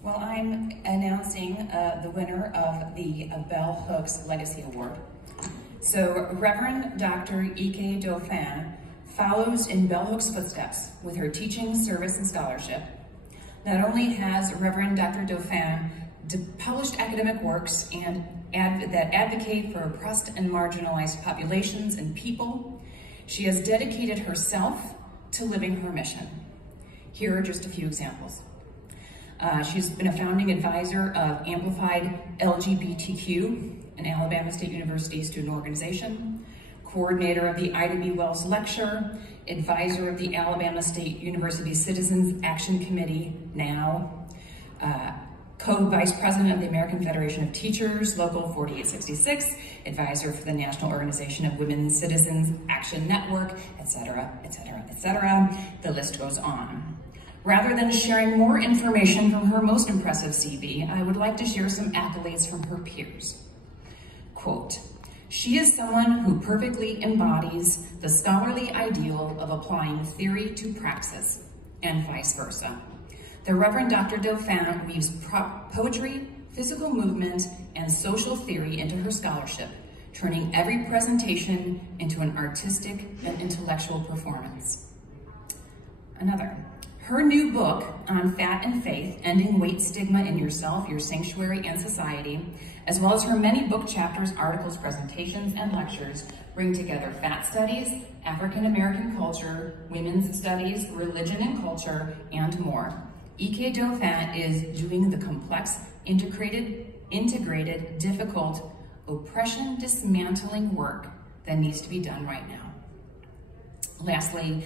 Well, I'm announcing the winner of the Bell Hooks Legacy Award. So Reverend Dr. E.K. Dauphin follows in Bell Hooks' footsteps with her teaching, service, and scholarship. Not only has Reverend Dr. Dauphin published academic works that advocate for oppressed and marginalized populations and people, she has dedicated herself to living her mission. Here are just a few examples. She's been a founding advisor of Amplified LGBTQ, an Alabama State University student organization, coordinator of the Ida B. Wells Lecture, advisor of the Alabama State University Citizens Action Committee, now, co-vice president of the American Federation of Teachers, Local 4866, advisor for the National Organization of Women's Citizens Action Network, etc., etc., etc. The list goes on. Rather than sharing more information from her most impressive CV, I would like to share some accolades from her peers. Quote, "She is someone who perfectly embodies the scholarly ideal of applying theory to praxis, and vice versa. The Reverend Dr. Dauphin weaves poetry, physical movement, and social theory into her scholarship, turning every presentation into an artistic and intellectual performance." Another, her new book on fat and faith, ending weight stigma in yourself, your sanctuary, and society, as well as her many book chapters, articles, presentations, and lectures, bring together fat studies, African American culture, women's studies, religion and culture, and more. E.K. Dauphin is doing the complex, integrated, difficult, oppression dismantling work that needs to be done right now. Lastly,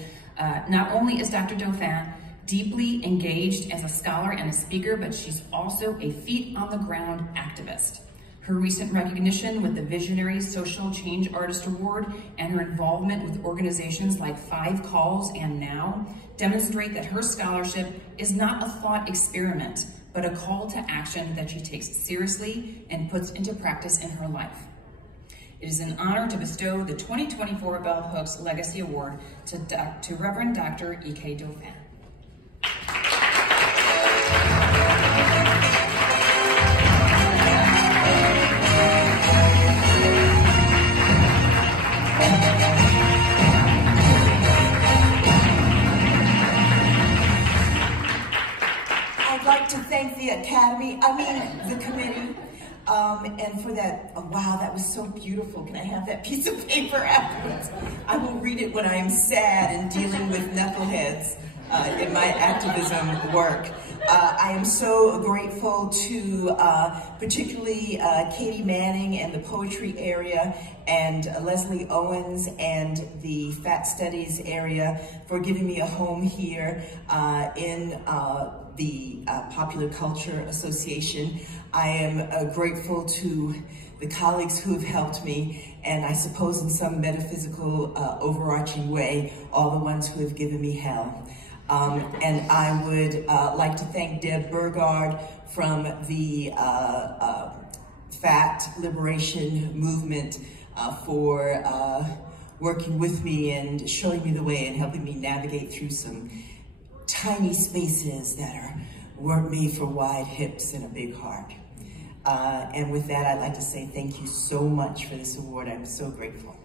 not only is Dr. Dauphin deeply engaged as a scholar and a speaker, but she's also a feet-on-the-ground activist. Her recent recognition with the Visionary Social Change Artist Award and her involvement with organizations like Five Calls and Now demonstrate that her scholarship is not a thought experiment, but a call to action that she takes seriously and puts into practice in her life. It is an honor to bestow the 2024 Bell Hooks Legacy Award to Reverend Dr. E.K. Dauphin. I'd like to thank the Academy, the committee, and for that, wow, that was so beautiful. Can I have that piece of paper afterwards? I will read it when I am sad and dealing with knuckleheads in my activism work. I am so grateful to particularly Katie Manning and the poetry area, and Leslie Owens and the Fat Studies area for giving me a home here in the Popular Culture Association. I am grateful to the colleagues who have helped me, and I suppose in some metaphysical overarching way, all the ones who have given me hell. And I would like to thank Deb Burgard from the Fat Liberation Movement for working with me and showing me the way and helping me navigate through some tiny spaces that weren't made for wide hips and a big heart. And with that, I'd like to say thank you so much for this award. I'm so grateful.